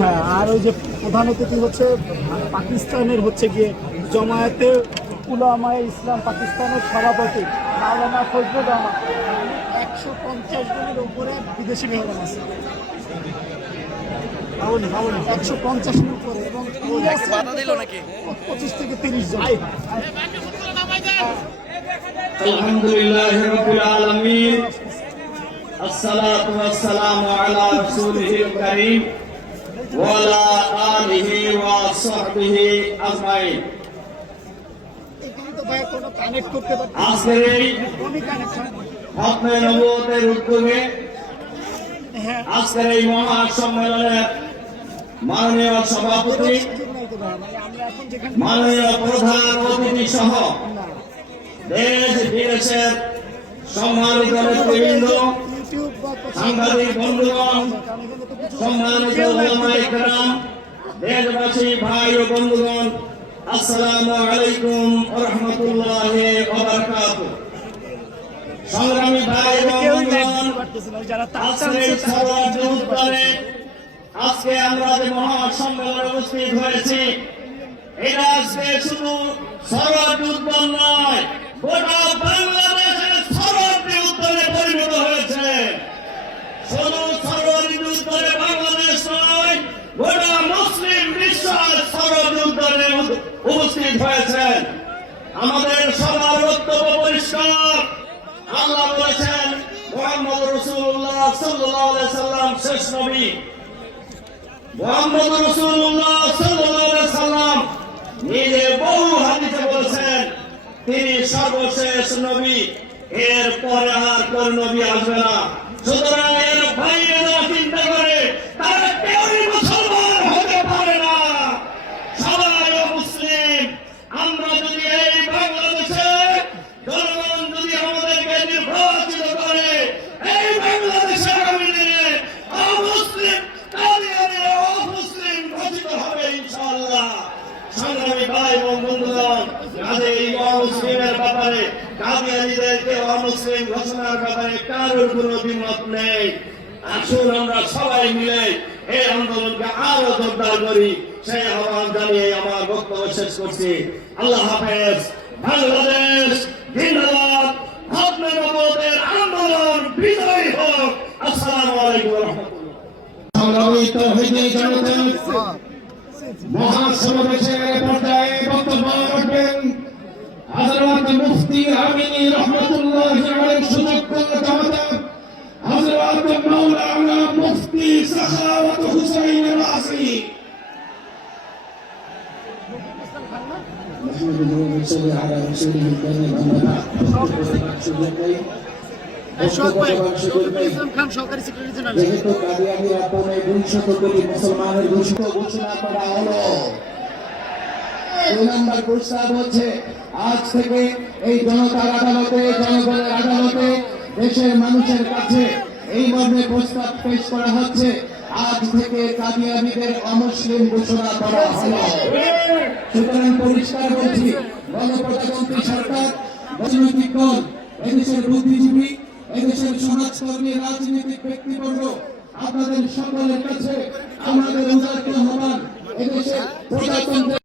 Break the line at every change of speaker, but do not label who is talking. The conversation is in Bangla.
হ্যাঁ আর ওই যে প্রধান অতিথি হচ্ছে পাকিস্তানের হচ্ছে গিয়ে জমায়েতে উলামায়ে ইসলাম পাকিস্তানের সভাপতি মাওলানা ফজলুর রহমান। একশো পঞ্চাশ জনের উপরে বিদেশি মেহমান আছে। একশো পঞ্চাশের উপরে এবং পঁচিশ থেকে তিরিশ জন।
আলহামদুলিল্লাহ আলামিন। আসসালাতু আলা রাসূলিল কারীম। وعلى آله وصحبه أجمعين
এখানে তো ভাই কোনো কানেক্ট করতে পারছি না।
আজকের এই
কোনই কানেকশন
খতমে নবুয়তের উদ্যোগে
হ্যাঁ
আজকের এই মহা সম্মেলনের মাননীয় সভাপতি
সুযোগ নাই তো ভাই মানে আমরা এখন যেখানে
মাননীয় প্রধান অতিথি সহ
না
দেশ বিদেশের সম্মানিত নেতৃবৃন্দ
ইউটিউব বা
সাংবাদিক বন্ধুগণ
কারণ এখানে তো কিছু
সম্মানিত ওলামায়ে কেরাম দেশবাসী ভাই ও বন্ধুগণ আসসালামু আলাইকুম ওয়া রাহমাতুল্লাহি ওয়া বারাকাতুহু সংগ্রামী ভাই ও বন্ধুগণ
পারতেছে না যারা
আজকে আমরা যে মহা সম্মেলনে উপস্থিত হয়েছি এটা আজকে শুধু সরব উদ্যান নয় গোটা উপস্থিত হয়েছেন আমাদের সবার বক্তব্য পরিষ্কার। আল্লাহ বলেছেন মোহাম্মদ রসুল্লাহ সাল্লাহ সাল্লাম, শেষ নবী। মোহাম্মদ রসুল্লাহ সাল্লাহ সাল্লাম নিজে বহু হাদিসে বলেছেন, তিনি সর্বশেষ নবী। এর পরে আর কোন নবী আসবে না। সুতরাং এর ভাইয়েরা চিন্তা করে তারা কেউই মুসলমান হতে পারে না সবাই মুসলিম আমরা যদি এই বাংলাদেশে জনগণ যদি আমাদেরকে নির্বাচিত করে এই বাংলাদেশে আগামী দিনে অমুসলিম কাদিয়ানি অমুসলিম ঘোষিত হবে ইনশাআল্লাহ সংগ্রামী ভাই এবং বন্ধুগণ কাজে এই অমুসলিমের ব্যাপারে অমুসলিম ঘোষণার ব্যাপারে কারোর কোনো দ্বিমত নেই। আসুন আমরা সবাই মিলে এই আন্দোলনকে আরও জোরদার করি। সেই আহ্বান জানিয়ে আমার বক্তব্য শেষ করছি। আল্লাহ হাফেজ। বাংলাদেশ মহাসমাবেশের পর্যায়ে হযরত মুফতি আমিনী রহমাতুল্লাহ আলাইহি সুযোগ্য জামাতা হযরত মাওলানা মুফতি সাখাওয়াত হুসাইন রাসি
نحمده ونصلي على رسوله الكريم أما بعد
শোক ভাই
বক্তব্য
ইসলাম খান সহকারী সেক্রেটারি জেনারেল
যেহেতু কাদিয়ানিরা পৌনে দুই শত কোটি মুসলমানের ঘোষিত ঘোষণা করা হলো দুই নম্বর প্রস্তাব হচ্ছে, আজ থেকে এই জনতার আদালতে, জনগণের আদালতে, দেশের মানুষের কাছে এই মর্মে প্রস্তাব পেশ করা হচ্ছে। আজ থেকে কাদিয়ানিদের অমুসলিম ঘোষণা করা হলো। সুতরাং পরিষ্কার বলছি, গণপ্রজাতন্ত্রী সরকার, রাজনৈতিকগণ, এদেশের বুদ্ধিজীবী, এদেশের সমাজকর্মী, রাজনৈতিক ব্যক্তিবর্গ, আপনাদের সকলের কাছে আমাদের উদার্ত আহ্বান এদেশের প্রজাতন্ত্রের